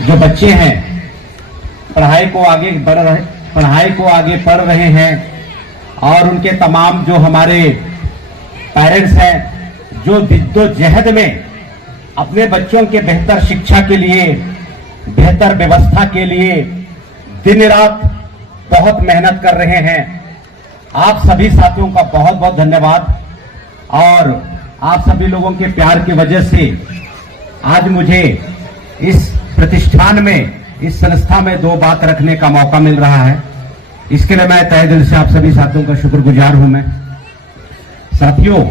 जो बच्चे हैं पढ़ाई को आगे बढ़ रहे हैं और उनके तमाम जो हमारे पेरेंट्स हैं जो जिद्दोजहद में अपने बच्चों के बेहतर शिक्षा के लिए, बेहतर व्यवस्था के लिए दिन रात बहुत मेहनत कर रहे हैं। आप सभी साथियों का बहुत बहुत धन्यवाद। और आप सभी लोगों के प्यार की वजह से आज मुझे इस प्रतिष्ठान में, इस संस्था में दो बात रखने का मौका मिल रहा है। इसके लिए मैं तहे दिल से आप सभी साथियों का शुक्रगुजार हूं। मैं साथियों,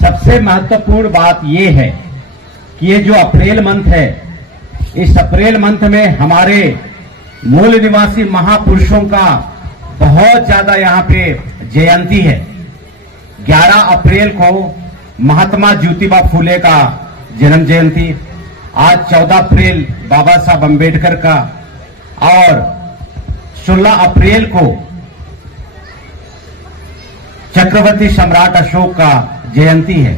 सबसे महत्वपूर्ण बात यह है कि ये जो अप्रैल मंथ है, इस अप्रैल मंथ में हमारे मूल निवासी महापुरुषों का बहुत ज्यादा यहाँ पे जयंती है। 11 अप्रैल को महात्मा ज्योतिबा फूले का जन्म जयंती, आज 14 अप्रैल बाबा साहब अंबेडकर का और 16 अप्रैल को चक्रवर्ती सम्राट अशोक का जयंती है।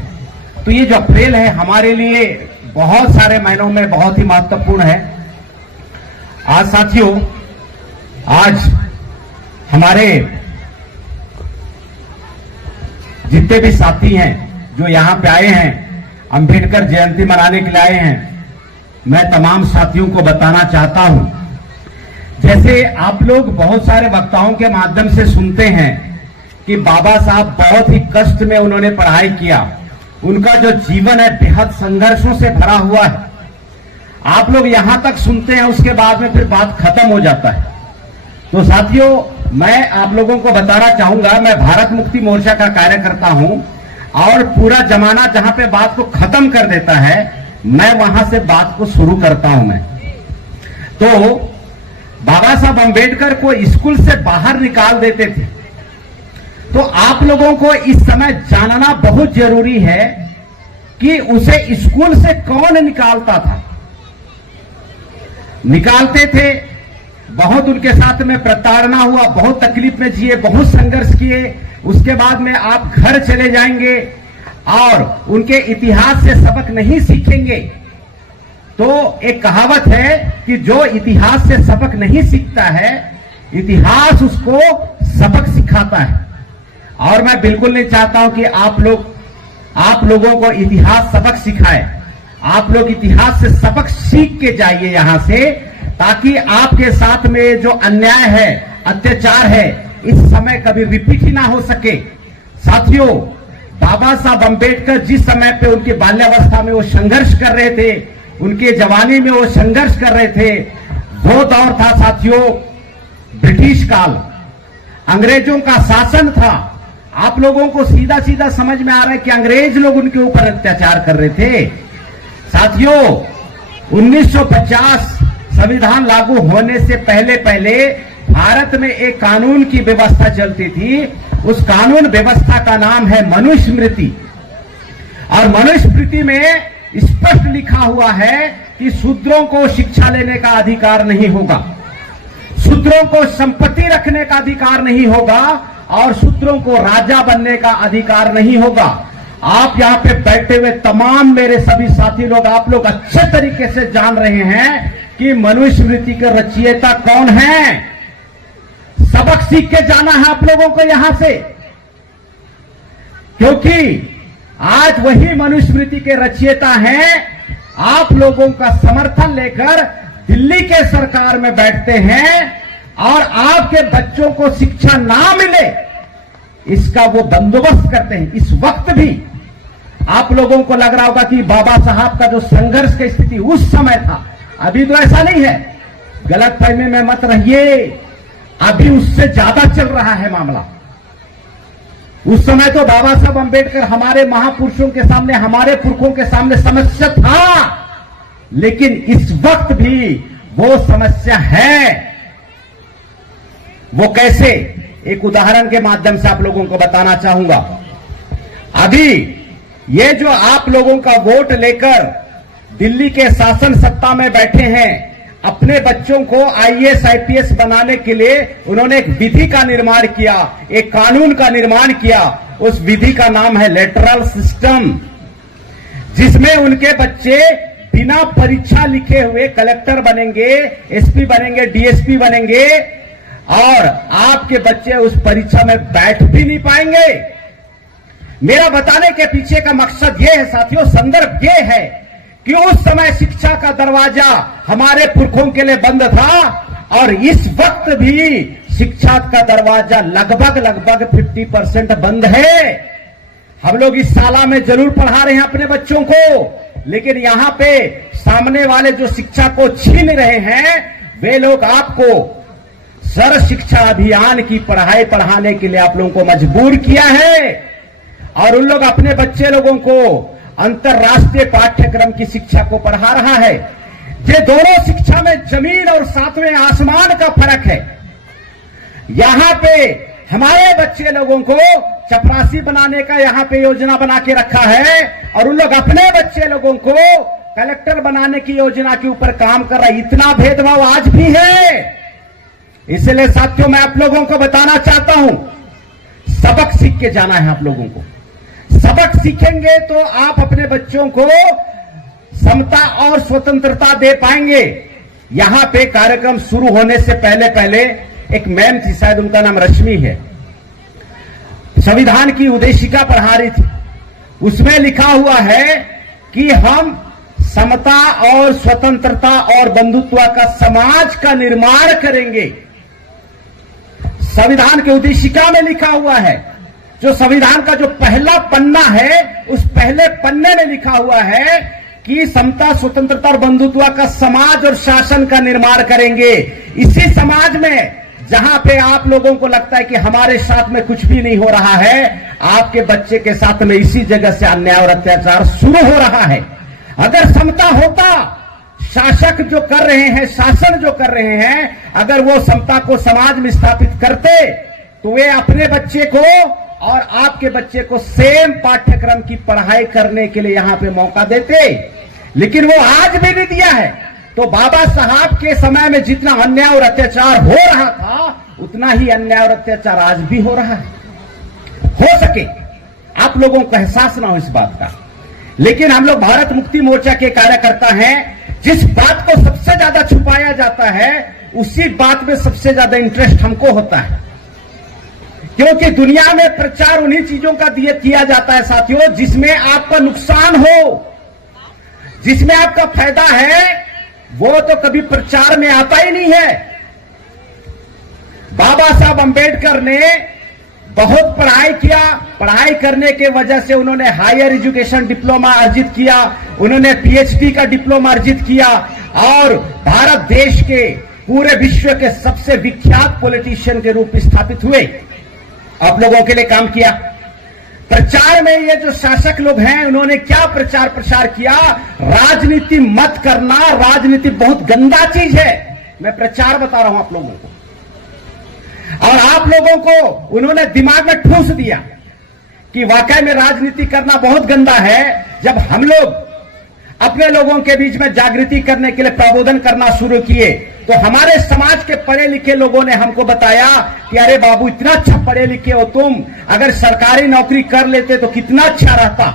तो ये जो अप्रैल है हमारे लिए बहुत सारे महीनों में बहुत ही महत्वपूर्ण है। आज साथियों, आज हमारे जितने भी साथी हैं जो यहां पे आए हैं, अंबेडकर जयंती मनाने के लिए आए हैं, मैं तमाम साथियों को बताना चाहता हूं, जैसे आप लोग बहुत सारे वक्ताओं के माध्यम से सुनते हैं कि बाबा साहब बहुत ही कष्ट में उन्होंने पढ़ाई किया, उनका जो जीवन है बेहद संघर्षों से भरा हुआ है। आप लोग यहां तक सुनते हैं, उसके बाद में फिर बात खत्म हो जाता है। तो साथियों, मैं आप लोगों को बताना चाहूंगा, मैं भारत मुक्ति मोर्चा का कार्यकर्ता हूं और पूरा जमाना जहां पे बात को खत्म कर देता है, मैं वहां से बात को शुरू करता हूं। मैं तो बाबा साहब अंबेडकर को स्कूल से बाहर निकाल देते थे। तो आप लोगों को इस समय जानना बहुत जरूरी है कि उसे स्कूल से कौन निकालता था। निकालते थे, बहुत उनके साथ में प्रताड़ना हुआ, बहुत तकलीफ में जिए, बहुत संघर्ष किए। उसके बाद में आप घर चले जाएंगे और उनके इतिहास से सबक नहीं सीखेंगे। तो एक कहावत है कि जो इतिहास से सबक नहीं सीखता है, इतिहास उसको सबक सिखाता है। और मैं बिल्कुल नहीं चाहता हूं कि आप लोगों को इतिहास सबक सिखाए। आप लोग इतिहास से सबक सीख के जाइए यहां से, ताकि आपके साथ में जो अन्याय है, अत्याचार है, इस समय कभी रिपीट ही ना हो सके। साथियों, बाबा साहब अंबेडकर जिस समय पे उनकी बाल्यावस्था में वो संघर्ष कर रहे थे, उनके जवानी में वो संघर्ष कर रहे थे, वो दौर था साथियों ब्रिटिश काल, अंग्रेजों का शासन था। आप लोगों को सीधा सीधा समझ में आ रहा है कि अंग्रेज लोग उनके ऊपर अत्याचार कर रहे थे। साथियों, 1950 संविधान लागू होने से पहले पहले भारत में एक कानून की व्यवस्था चलती थी। उस कानून व्यवस्था का नाम है मनुस्मृति। और मनुस्मृति में स्पष्ट लिखा हुआ है कि शूद्रों को शिक्षा लेने का अधिकार नहीं होगा, शूद्रों को संपत्ति रखने का अधिकार नहीं होगा और शूद्रों को राजा बनने का अधिकार नहीं होगा। आप यहां पे बैठे हुए तमाम मेरे सभी साथी लोग, आप लोग अच्छे तरीके से जान रहे हैं कि मनुस्मृति के रचयिता कौन है। सबक सीख के जाना है आप लोगों को यहां से, क्योंकि आज वही मनुस्मृति के रचयिता हैं। आप लोगों का समर्थन लेकर दिल्ली के सरकार में बैठते हैं और आपके बच्चों को शिक्षा ना मिले, इसका वो बंदोबस्त करते हैं। इस वक्त भी आप लोगों को लग रहा होगा कि बाबा साहब का जो संघर्ष की स्थिति उस समय था, अभी तो ऐसा नहीं है, गलतफहमी में मत रहिए, अभी उससे ज्यादा चल रहा है मामला। उस समय तो बाबा साहब अंबेडकर हमारे महापुरुषों के सामने, हमारे पुरखों के सामने समस्या था, लेकिन इस वक्त भी वो समस्या है। वो कैसे, एक उदाहरण के माध्यम से आप लोगों को बताना चाहूंगा। अभी ये जो आप लोगों का वोट लेकर दिल्ली के शासन सत्ता में बैठे हैं, अपने बच्चों को आईएएस आईपीएस बनाने के लिए उन्होंने एक विधि का निर्माण किया, एक कानून का निर्माण किया। उस विधि का नाम है लेटरल सिस्टम, जिसमें उनके बच्चे बिना परीक्षा लिखे हुए कलेक्टर बनेंगे, एसपी बनेंगे, डीएसपी बनेंगे और आपके बच्चे उस परीक्षा में बैठ भी नहीं पाएंगे। मेरा बताने के पीछे का मकसद यह है साथियों, संदर्भ यह है कि उस समय शिक्षा का दरवाजा हमारे पुरखों के लिए बंद था और इस वक्त भी शिक्षा का दरवाजा लगभग 50% बंद है। हम लोग इस शाला में जरूर पढ़ा रहे हैं अपने बच्चों को, लेकिन यहां पे सामने वाले जो शिक्षा को छीन रहे हैं वे लोग आपको सर्व शिक्षा अभियान की पढ़ाई पढ़ाने के लिए आप लोगों को मजबूर किया है और उन लोग अपने बच्चे लोगों को अंतरराष्ट्रीय पाठ्यक्रम की शिक्षा को पढ़ा रहा है। ये दोनों शिक्षा में जमीन और सातवें आसमान का फर्क है। यहां पे हमारे बच्चे लोगों को चपरासी बनाने का यहां पे योजना बना के रखा है और उन लोग अपने बच्चे लोगों को कलेक्टर बनाने की योजना के ऊपर काम कर रहा है। इतना भेदभाव आज भी है। इसलिए साथियों मैं आप लोगों को बताना चाहता हूं, सबक सीख के जाना है आप लोगों को। सबक सीखेंगे तो आप अपने बच्चों को समता और स्वतंत्रता दे पाएंगे। यहां पे कार्यक्रम शुरू होने से पहले एक मैम थी, शायद उनका नाम रश्मि है, संविधान की उद्देशिका पढ़ा रही थी। उसमें लिखा हुआ है कि हम समता और स्वतंत्रता और बंधुत्व का समाज का निर्माण करेंगे। संविधान की उद्देशिका में लिखा हुआ है। जो संविधान का जो पहला पन्ना है उस पहले पन्ने में लिखा हुआ है कि समता, स्वतंत्रता और बंधुत्व का समाज और शासन का निर्माण करेंगे। इसी समाज में जहां पे आप लोगों को लगता है कि हमारे साथ में कुछ भी नहीं हो रहा है, आपके बच्चे के साथ में इसी जगह से अन्याय और अत्याचार शुरू हो रहा है। अगर समता होता, शासक जो कर रहे हैं, शासन जो कर रहे हैं, अगर वो समता को समाज में स्थापित करते तो वे अपने बच्चे को और आपके बच्चे को सेम पाठ्यक्रम की पढ़ाई करने के लिए यहां पे मौका देते। लेकिन वो आज भी नहीं दिया है। तो बाबा साहब के समय में जितना अन्याय और अत्याचार हो रहा था उतना ही अन्याय और अत्याचार आज भी हो रहा है। हो सके आप लोगों को एहसास ना हो इस बात का, लेकिन हम लोग भारत मुक्ति मोर्चा के कार्यकर्ता हैं। जिस बात को सबसे ज्यादा छुपाया जाता है उसी बात में सबसे ज्यादा इंटरेस्ट हमको होता है, क्योंकि दुनिया में प्रचार उन्हीं चीजों का किया जाता है साथियों जिसमें आपका नुकसान हो। जिसमें आपका फायदा है वो तो कभी प्रचार में आता ही नहीं है। बाबा साहब अंबेडकर ने बहुत पढ़ाई किया। पढ़ाई करने के वजह से उन्होंने हायर एजुकेशन डिप्लोमा अर्जित किया, उन्होंने पीएचडी का डिप्लोमा अर्जित किया और भारत देश के पूरे विश्व के सबसे विख्यात पॉलिटिशियन के रूप में स्थापित हुए। आप लोगों के लिए काम किया। प्रचार में ये जो शासक लोग हैं उन्होंने क्या प्रचार प्रसार किया, राजनीति मत करना, राजनीति बहुत गंदा चीज है। मैं प्रचार बता रहा हूं आप लोगों को, और आप लोगों को उन्होंने दिमाग में ठूस दिया कि वाकई में राजनीति करना बहुत गंदा है। जब हम लोग अपने लोगों के बीच में जागृति करने के लिए प्रबोधन करना शुरू किए तो हमारे समाज के पढ़े लिखे लोगों ने हमको बताया कि अरे बाबू इतना अच्छा पढ़े लिखे हो तुम, अगर सरकारी नौकरी कर लेते तो कितना अच्छा रहता।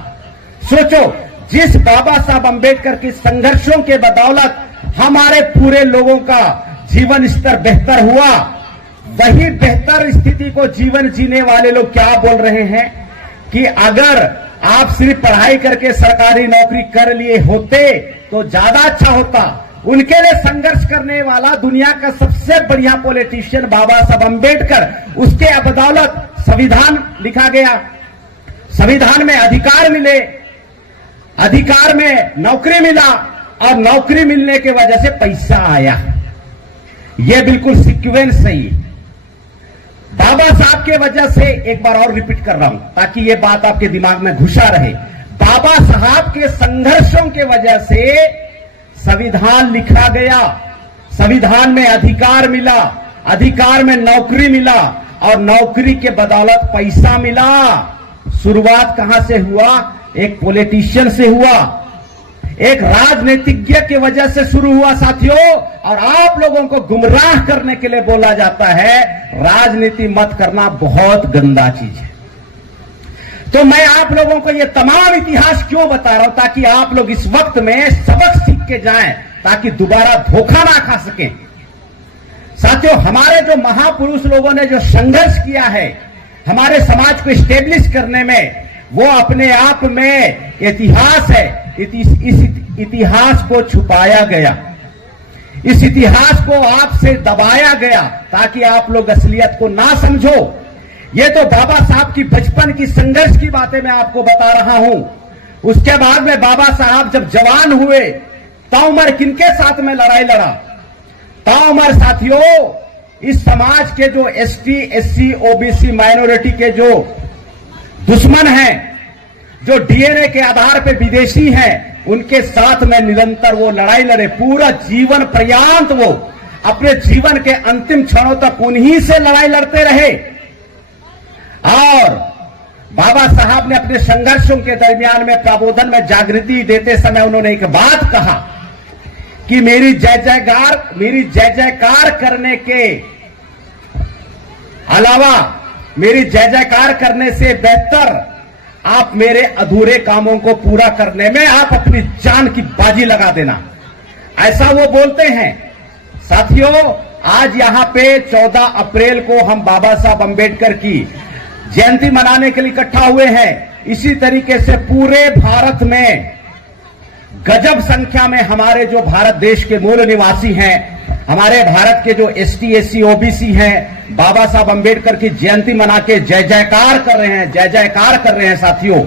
सोचो, जिस बाबा साहब अंबेडकर के संघर्षों के बदौलत हमारे पूरे लोगों का जीवन स्तर बेहतर हुआ, वही बेहतर स्थिति को जीवन जीने वाले लोग क्या बोल रहे हैं कि अगर आप सिर्फ पढ़ाई करके सरकारी नौकरी कर लिए होते तो ज्यादा अच्छा होता। उनके लिए संघर्ष करने वाला दुनिया का सबसे बढ़िया पॉलिटिशियन बाबा साहब अंबेडकर, उसके बदौलत संविधान लिखा गया, संविधान में अधिकार मिले, अधिकार में नौकरी मिला और नौकरी मिलने के वजह से पैसा आया। यह बिल्कुल सीक्वेंस सही। बाबा साहब के वजह से, एक बार और रिपीट कर रहा हूं ताकि यह बात आपके दिमाग में घुसा रहे, बाबा साहब के संघर्षों के वजह से संविधान लिखा गया, संविधान में अधिकार मिला, अधिकार में नौकरी मिला और नौकरी के बदौलत पैसा मिला। शुरुआत कहां से हुआ? एक पॉलिटिशियन से हुआ, एक राजनीतिज्ञ की वजह से शुरू हुआ साथियों। और आप लोगों को गुमराह करने के लिए बोला जाता है राजनीति मत करना बहुत गंदा चीज है। तो मैं आप लोगों को ये तमाम इतिहास क्यों बता रहा हूं, ताकि आप लोग इस वक्त में सबक सीख के जाएं ताकि दोबारा धोखा ना खा सकें। साथियों, हमारे जो महापुरुष लोगों ने जो संघर्ष किया है हमारे समाज को स्टेब्लिश करने में, वो अपने आप में इतिहास है। इस इतिहास को छुपाया गया, इस इतिहास को आपसे दबाया गया ताकि आप लोग असलियत को ना समझो। ये तो बाबा साहब की बचपन की संघर्ष की बातें मैं आपको बता रहा हूं। उसके बाद में बाबा साहब जब जवान हुए, ताउमर किनके साथ में लड़ाई लड़ा? ताउमर साथियों, इस समाज के जो एसटी, एससी, ओबीसी माइनॉरिटी के जो दुश्मन हैं, जो डीएनए के आधार पर विदेशी हैं, उनके साथ में निरंतर वो लड़ाई लड़े। पूरा जीवन पर्यंत वो अपने जीवन के अंतिम क्षणों तक उन्हीं से लड़ाई लड़ते रहे। और बाबा साहब ने अपने संघर्षों के दरमियान में प्रबोधन में जागृति देते समय उन्होंने एक बात कहा कि मेरी जय जयकार करने के अलावा, मेरी जय जयकार करने से बेहतर आप मेरे अधूरे कामों को पूरा करने में आप अपनी जान की बाजी लगा देना, ऐसा वो बोलते हैं। साथियों, आज यहां पे 14 अप्रैल को हम बाबा साहब अंबेडकर की जयंती मनाने के लिए इकट्ठा हुए हैं। इसी तरीके से पूरे भारत में गजब संख्या में हमारे जो भारत देश के मूल निवासी हैं, हमारे भारत के जो एसटी, एससी, ओबीसी हैं, बाबा साहब अंबेडकर की जयंती मना के जय जयकार कर रहे हैं, जय जयकार कर रहे हैं। साथियों,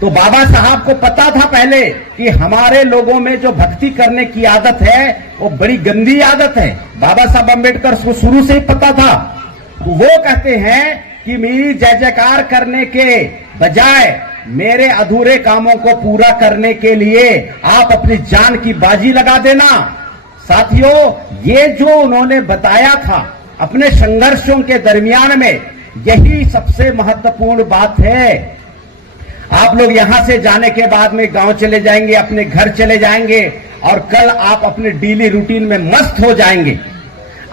तो बाबा साहब को पता था पहले कि हमारे लोगों में जो भक्ति करने की आदत है वो बड़ी गंदी आदत है। बाबा साहब अंबेडकर को शुरू से ही पता था। वो कहते हैं कि मेरी जय जयकार करने के बजाय मेरे अधूरे कामों को पूरा करने के लिए आप अपनी जान की बाजी लगा देना। साथियों, ये जो उन्होंने बताया था अपने संघर्षों के दरमियान में, यही सबसे महत्वपूर्ण बात है। आप लोग यहां से जाने के बाद में गांव चले जाएंगे, अपने घर चले जाएंगे और कल आप अपने डेली रूटीन में मस्त हो जाएंगे।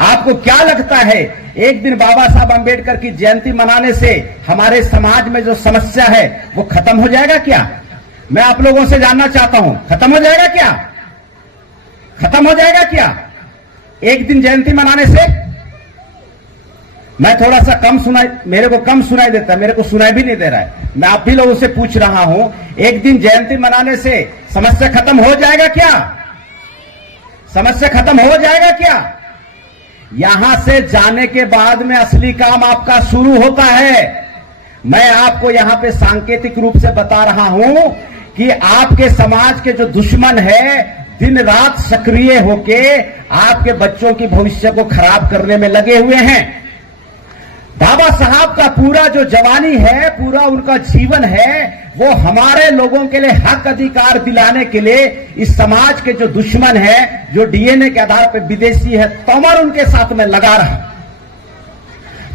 आपको क्या लगता है एक दिन बाबा साहब अंबेडकर की जयंती मनाने से हमारे समाज में जो समस्या है वो खत्म हो जाएगा क्या? मैं आप लोगों से जानना चाहता हूं, खत्म हो जाएगा क्या? खत्म हो जाएगा क्या एक दिन जयंती मनाने से? मैं थोड़ा सा कम सुनाई, मेरे को कम सुनाई देता है, मेरे को सुनाई भी नहीं दे रहा है। मैं आप भी लोगों से पूछ रहा हूं, एक दिन जयंती मनाने से समस्या खत्म हो जाएगा क्या? समस्या खत्म हो जाएगा क्या? यहां से जाने के बाद में असली काम आपका शुरू होता है। मैं आपको यहां पे सांकेतिक रूप से बता रहा हूं कि आपके समाज के जो दुश्मन है दिन रात सक्रिय होके आपके बच्चों की भविष्य को खराब करने में लगे हुए हैं। बाबा साहब का पूरा जो जवानी है, पूरा उनका जीवन है, वो हमारे लोगों के लिए हक अधिकार दिलाने के लिए इस समाज के जो दुश्मन है, जो डीएनए के आधार पर विदेशी है, तोमर उनके साथ में लगा रहा,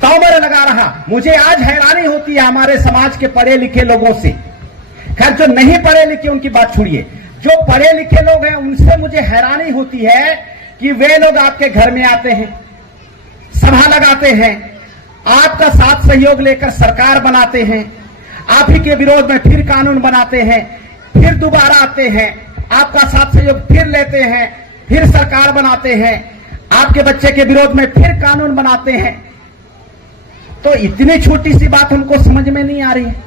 तोमर लगा रहा। मुझे आज हैरानी होती है हमारे समाज के पढ़े लिखे लोगों से। खैर, जो नहीं पढ़े लिखे उनकी बात छोड़िए, जो पढ़े लिखे लोग हैं उनसे मुझे हैरानी होती है कि वे लोग आपके घर में आते हैं, सभा लगाते हैं, आपका साथ सहयोग लेकर सरकार बनाते हैं, आप ही के विरोध में फिर कानून बनाते हैं, फिर दोबारा आते हैं, आपका साथ सहयोग फिर लेते हैं, फिर सरकार बनाते हैं, आपके बच्चे के विरोध में फिर कानून बनाते हैं। तो इतनी छोटी सी बात हमको समझ में नहीं आ रही है।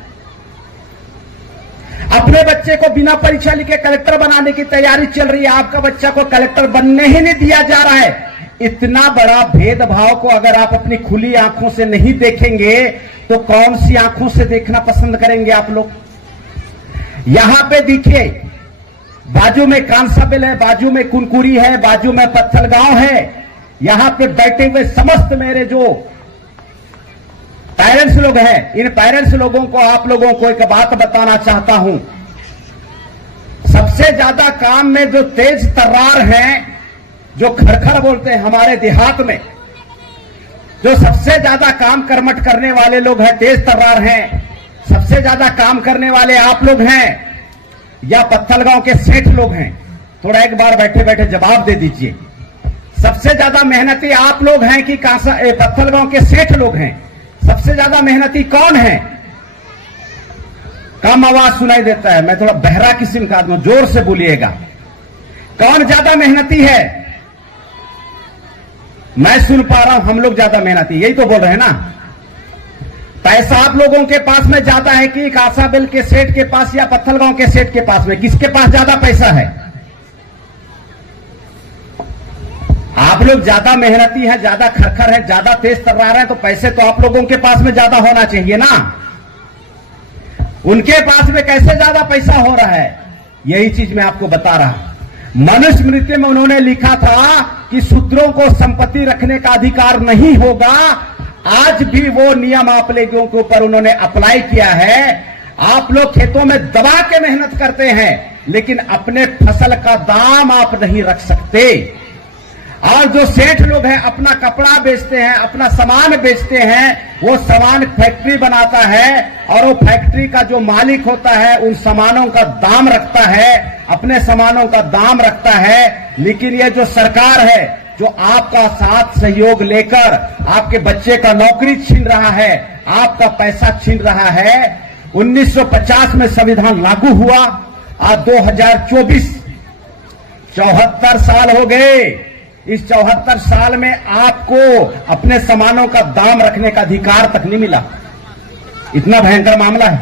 अपने बच्चे को बिना परीक्षा लिखे कलेक्टर बनाने की तैयारी चल रही है, आपका बच्चा को कलेक्टर बनने ही नहीं दिया जा रहा है। इतना बड़ा भेदभाव को अगर आप अपनी खुली आंखों से नहीं देखेंगे तो कौन सी आंखों से देखना पसंद करेंगे आप लोग? यहां पे देखिए, बाजू में कांसाबिल है, बाजू में कुनकुरी है, बाजू में पत्थलगांव है। यहां पे बैठे हुए समस्त मेरे जो पेरेंट्स लोग हैं, इन पेरेंट्स लोगों को, आप लोगों को एक बात बताना चाहता हूं। सबसे ज्यादा काम में जो तेज तर्रार हैं, जो खड़खड़ बोलते हैं हमारे देहात में, जो सबसे ज्यादा काम कर्मठ करने वाले लोग हैं, तेज तर्रार हैं, सबसे ज्यादा काम करने वाले आप लोग हैं या पत्थलगांव के सेठ लोग हैं? थोड़ा एक बार बैठे बैठे जवाब दे दीजिए। सबसे ज्यादा मेहनती आप लोग हैं कि पत्थलगांव के सेठ लोग हैं? सबसे ज्यादा मेहनती कौन है? कम आवाज सुनाई देता है, मैं थोड़ा बहरा किस्म का आदमी, जोर से बोलिएगा। कौन ज्यादा मेहनती है? मैं सुन पा रहा हूं हम लोग ज्यादा मेहनती, यही तो बोल रहे हैं ना। पैसा आप लोगों के पास में ज्यादा है कि कासाबेल के सेठ के पास या पत्थलगांव के सेठ के पास में? किसके पास ज्यादा पैसा है? आप लोग ज्यादा मेहनती हैं, ज्यादा खरखर है, ज्यादा तेज तर्रार हैं, तो पैसे तो आप लोगों के पास में ज्यादा होना चाहिए ना। उनके पास में कैसे ज्यादा पैसा हो रहा है? यही चीज मैं आपको बता रहा हूं। मनुस्मृति में उन्होंने लिखा था कि शूद्रों को संपत्ति रखने का अधिकार नहीं होगा। आज भी वो नियम आप लोगों के ऊपर उन्होंने अप्लाई किया है। आप लोग खेतों में दबा के मेहनत करते हैं, लेकिन अपने फसल का दाम आप नहीं रख सकते। और जो सेठ लोग हैं अपना कपड़ा बेचते हैं, अपना सामान बेचते हैं, वो सामान फैक्ट्री बनाता है और वो फैक्ट्री का जो मालिक होता है उन सामानों का दाम रखता है, अपने सामानों का दाम रखता है। लेकिन ये जो सरकार है जो आपका साथ सहयोग लेकर आपके बच्चे का नौकरी छीन रहा है, आपका पैसा छीन रहा है। 1950 में संविधान लागू हुआ, आज 2024 74 साल हो गए। इस 74 साल में आपको अपने सामानों का दाम रखने का अधिकार तक नहीं मिला। इतना भयंकर मामला है।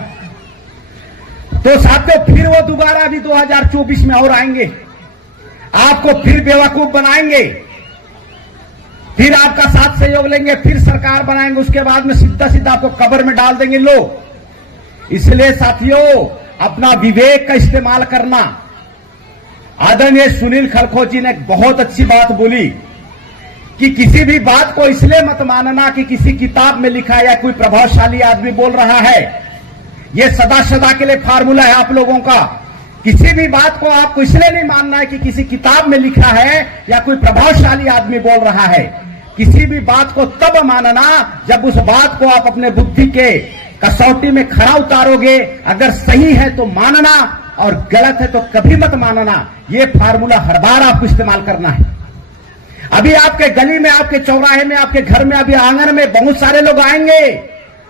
तो साथियों फिर वो दोबारा भी 2024 में और आएंगे, आपको फिर बेवकूफ बनाएंगे, फिर आपका साथ सहयोग लेंगे, फिर सरकार बनाएंगे, उसके बाद में सीधा सीधा आपको कब्र में डाल देंगे लोग। इसलिए साथियों अपना विवेक का इस्तेमाल करना। आदरणीय सुनील खलखोजी ने एक बहुत अच्छी बात बोली कि किसी भी बात को इसलिए मत मानना कि किसी किताब में लिखा है या कोई प्रभावशाली आदमी बोल रहा है। यह सदा सदा के लिए फार्मूला है आप लोगों का। किसी भी बात को आपको इसलिए नहीं मानना है कि किसी किताब में लिखा है या कोई प्रभावशाली आदमी बोल रहा है। किसी भी बात को तब मानना जब उस बात को आप अपने बुद्धि के कसौटी में खरा उतारोगे। अगर सही है तो मानना और गलत है तो कभी मत मानना। यह फार्मूला हर बार आपको इस्तेमाल करना है। अभी आपके गली में, आपके चौराहे में, आपके घर में, अभी आंगन में बहुत सारे लोग आएंगे,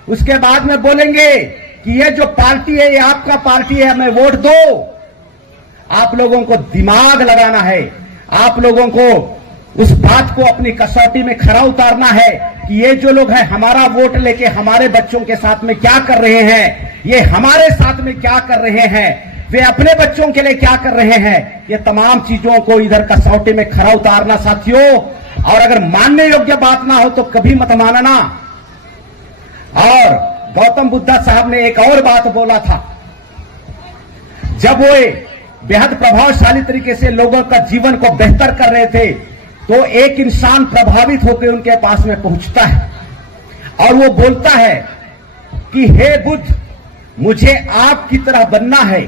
उसके बाद में बोलेंगे कि ये जो पार्टी है ये आपका पार्टी है, हमें वोट दो। आप लोगों को दिमाग लगाना है, आप लोगों को उस बात को अपनी कसौटी में खरा उतारना है कि ये जो लोग हैं हमारा वोट लेके हमारे बच्चों के साथ में क्या कर रहे हैं, ये हमारे साथ में क्या कर रहे हैं, वे अपने बच्चों के लिए क्या कर रहे हैं। ये तमाम चीजों को इधर कसौटी में खरा उतारना साथियों। और अगर मानने योग्य बात ना हो तो कभी मत मानना। और गौतम बुद्ध साहब ने एक और बात बोला था, जब वो बेहद प्रभावशाली तरीके से लोगों का जीवन को बेहतर कर रहे थे तो एक इंसान प्रभावित होकर उनके पास में पहुंचता है और वो बोलता है कि हे बुद्ध, मुझे आपकी तरह बनना है।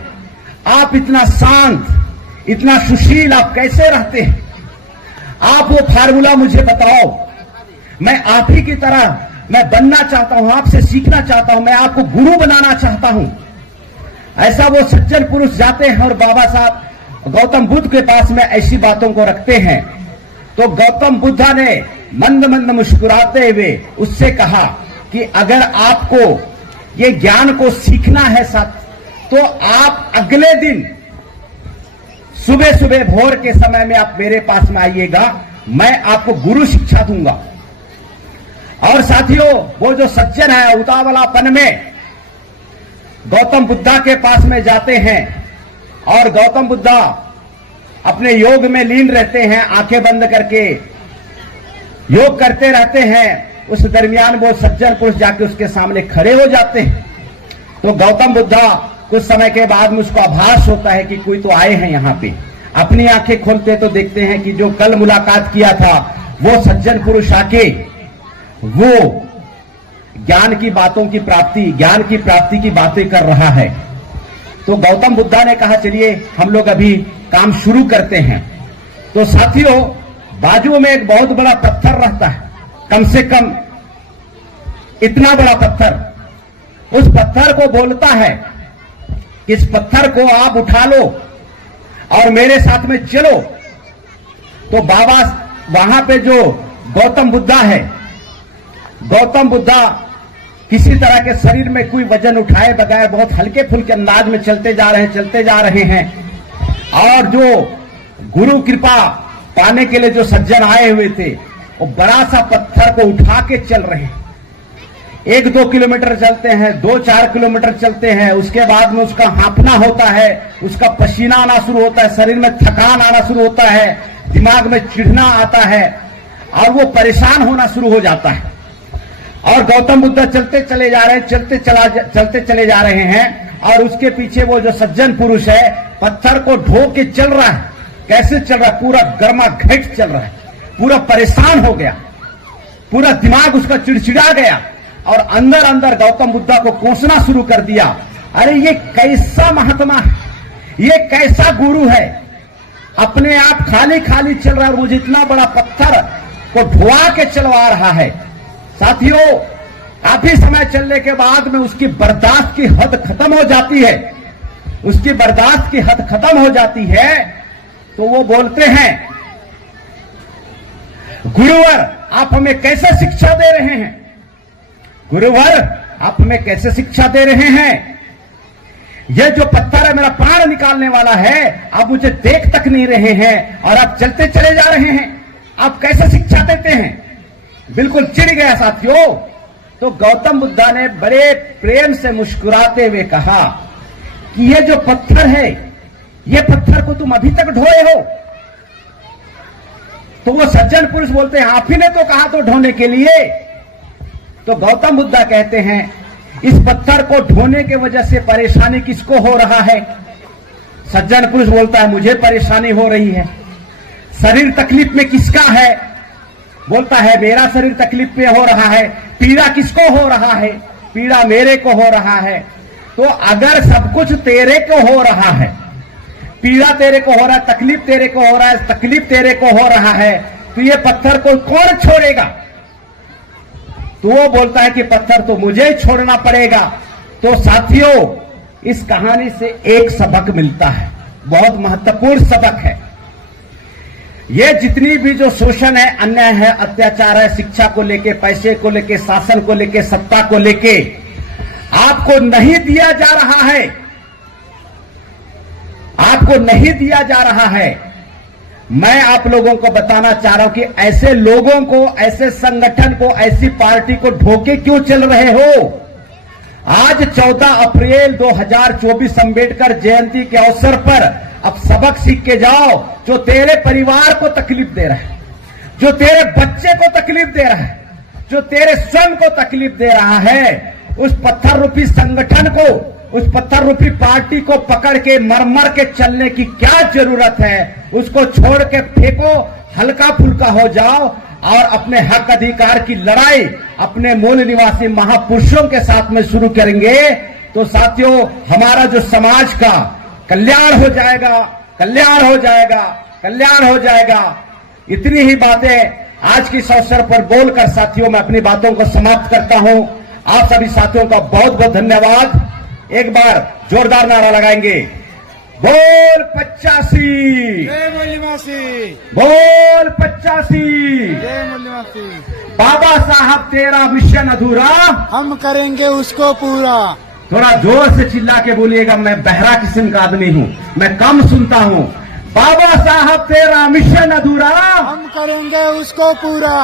आप इतना शांत, इतना सुशील, आप कैसे रहते हैं? आप वो फार्मूला मुझे बताओ। मैं आप ही की तरह मैं बनना चाहता हूं, आपसे सीखना चाहता हूं, मैं आपको गुरु बनाना चाहता हूं। ऐसा वो सज्जन पुरुष जाते हैं और बाबा साहब गौतम बुद्ध के पास में ऐसी बातों को रखते हैं। तो गौतम बुद्ध ने मंद मंद मुस्कुराते हुए उससे कहा कि अगर आपको ये ज्ञान को सीखना है साथ, तो आप अगले दिन सुबह सुबह भोर के समय में आप मेरे पास में आइएगा, मैं आपको गुरु शिक्षा दूंगा। और साथियों वो जो सज्जन है उतावलापन में गौतम बुद्धा के पास में जाते हैं और गौतम बुद्धा अपने योग में लीन रहते हैं, आंखें बंद करके योग करते रहते हैं। उस दरमियान वो सज्जन पुरुष जाके उसके सामने खड़े हो जाते हैं। तो गौतम बुद्धा कुछ समय के बाद में उसको आभास होता है कि कोई तो आए हैं यहाँ पे। अपनी आंखें खोलते तो देखते हैं कि जो कल मुलाकात किया था वो सज्जन पुरुष आके वो ज्ञान की बातों की प्राप्ति, ज्ञान की प्राप्ति की बातें कर रहा है। तो गौतम बुद्धा ने कहा चलिए हम लोग अभी काम शुरू करते हैं। तो साथियों बाजू में एक बहुत बड़ा पत्थर रहता है, कम से कम इतना बड़ा पत्थर। उस पत्थर को बोलता है कि इस पत्थर को आप उठा लो और मेरे साथ में चलो। तो बाबा वहां पे जो गौतम बुद्धा है, गौतम बुद्धा किसी तरह के शरीर में कोई वजन उठाए बगैर बहुत हल्के फुल्के अंदाज में चलते जा रहे हैं और जो गुरु कृपा पाने के लिए जो सज्जन आए हुए थे, वो बड़ा सा पत्थर को उठा के चल रहे हैं। 1-2 किलोमीटर चलते हैं, 2-4 किलोमीटर चलते हैं, उसके बाद में उसका हांफना होता है, उसका पसीना आना शुरू होता है, शरीर में थकान आना शुरू होता है, दिमाग में चिढ़ना आता है और वो परेशान होना शुरू हो जाता है। और गौतम बुद्ध चलते चले जा रहे हैं, चलते चले जा रहे हैं, और उसके पीछे वो जो सज्जन पुरुष है पत्थर को ढो के चल रहा है। कैसे चल रहा है? पूरा गर्मा घट चल रहा है, पूरा परेशान हो गया, पूरा दिमाग उसका चिड़चिड़ा गया और अंदर अंदर गौतम बुद्धा को कोसना शुरू कर दिया। अरे ये कैसा महात्मा है, ये कैसा गुरु है, अपने आप खाली खाली चल रहा है और मुझे इतना बड़ा पत्थर को ढुआ के चलवा रहा है। साथियों, काफी समय चलने के बाद में उसकी बर्दाश्त की हद खत्म हो जाती है, उसकी बर्दाश्त की हद खत्म हो जाती है, तो वो बोलते हैं, गुरुवर आप हमें कैसे शिक्षा दे रहे हैं? गुरुवर आप हमें कैसे शिक्षा दे रहे हैं? यह जो पत्थर है मेरा प्राण निकालने वाला है, आप मुझे देख तक नहीं रहे हैं और आप चलते चले जा रहे हैं, आप कैसे शिक्षा देते हैं? बिल्कुल चिढ़ गया साथियों। तो गौतम बुद्धा ने बड़े प्रेम से मुस्कुराते हुए कहा कि यह जो पत्थर है, यह पत्थर को तुम अभी तक ढोए हो? तो वो सज्जन पुरुष बोलते हैं, आप ही ने तो कहा तो ढोने के लिए। तो गौतम बुद्धा कहते हैं, इस पत्थर को ढोने के वजह से परेशानी किसको हो रहा है? सज्जन पुरुष बोलता है, मुझे परेशानी हो रही है। शरीर तकलीफ में किसका है? बोलता है, मेरा शरीर तकलीफ में हो रहा है। पीड़ा किसको हो रहा है? पीड़ा मेरे को हो रहा है। तो अगर सब कुछ तेरे को हो रहा है, पीड़ा तेरे को हो रहा है, तकलीफ तेरे को हो रहा है, तकलीफ तेरे को हो रहा है, तो ये पत्थर को कौन छोड़ेगा? तो वो बोलता है कि पत्थर तो मुझे ही छोड़ना पड़ेगा। तो साथियों, इस कहानी से एक सबक मिलता है, बहुत महत्वपूर्ण सबक है। ये जितनी भी जो शोषण है, अन्याय है, अत्याचार है, शिक्षा को लेके, पैसे को लेके, शासन को लेके, सत्ता को लेके आपको नहीं दिया जा रहा है, आपको नहीं दिया जा रहा है। मैं आप लोगों को बताना चाह रहा हूं कि ऐसे लोगों को, ऐसे संगठन को, ऐसी पार्टी को ढोके क्यों चल रहे हो? आज 14 अप्रैल 2024 अंबेडकर जयंती के अवसर पर अब सबक सीख के जाओ। जो तेरे परिवार को तकलीफ दे रहा है, जो तेरे बच्चे को तकलीफ दे रहा है, जो तेरे स्वयं को तकलीफ दे रहा है, उस पत्थर रूपी संगठन को, उस पत्थर रूपी पार्टी को पकड़ के मर के चलने की क्या जरूरत है? उसको छोड़ के फेंको, हल्का फुल्का हो जाओ और अपने हक अधिकार की लड़ाई अपने मूल निवासी महापुरुषों के साथ में शुरू करेंगे तो साथियों, हमारा जो समाज का कल्याण हो जाएगा, कल्याण हो जाएगा, कल्याण हो जाएगा। इतनी ही बातें आज के इस अवसर पर बोलकर साथियों मैं अपनी बातों को समाप्त करता हूं। आप सभी साथियों का बहुत बहुत धन्यवाद। एक बार जोरदार नारा लगाएंगे, बोल 85, जय मूल निवासी, बोल 85, जय मूल निवासी। बाबा साहब तेरा मिशन अधूरा, हम करेंगे उसको पूरा। थोड़ा जोर से चिल्ला के बोलिएगा, मैं बहरा किस्म का आदमी हूँ, मैं कम सुनता हूँ। बाबा साहब तेरा मिशन अधूरा, हम करेंगे उसको पूरा।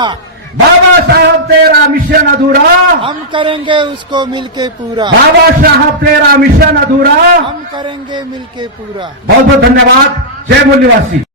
बाबा साहब तेरा मिशन अधूरा, हम करेंगे उसको मिलके पूरा। बाबा साहब तेरा मिशन अधूरा, हम करेंगे मिलके पूरा। बहुत बहुत धन्यवाद। जय मूल निवासी।